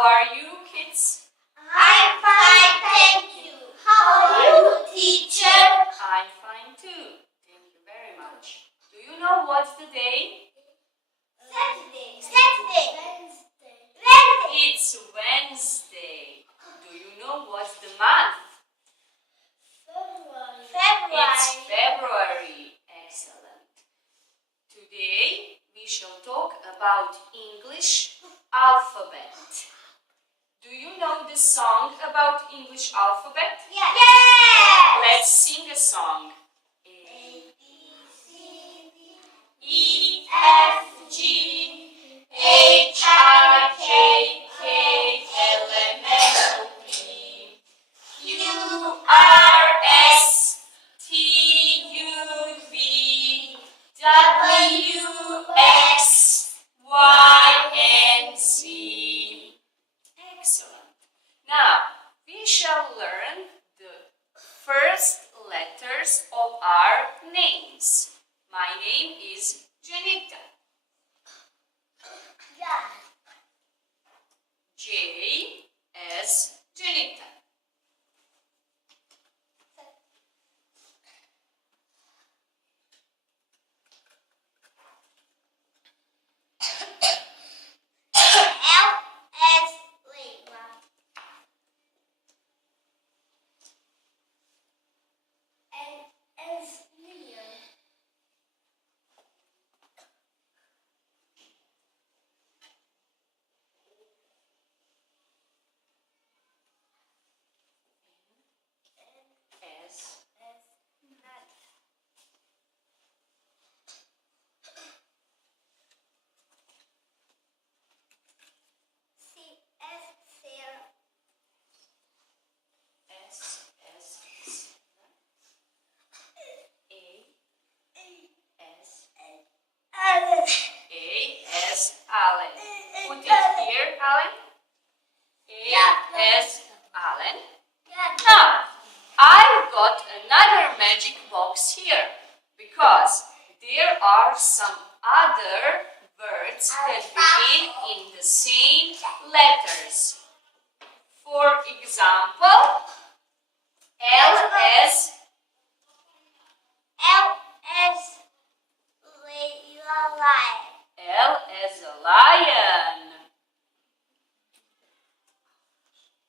How are you, kids? I'm fine, thank you. How are you, teacher? I'm fine too. Thank you very much. Do you know what's the day? Saturday. Wednesday. It's Wednesday. Do you know what's the month? February. It's February. Excellent. Today we shall talk about English alphabet. Do you know the song about English alphabet? Yes. Yes. Let's sing a song. A, B, C, D, E, F, G, H, I, J, K, L, M, N, O, P, Q, R, S, T, U, V, W, X, Y, and Z. Excellent. Now, we shall learn the first letters of our names. My name is Janita. J as Janita. L as Leila. N as Leo. S C as Sarah. S as A as Alan. A as Alan. Put it here, Alan. A as Alan. Now, I've got another magic box here because there are some other words that begin in the same letters. For example,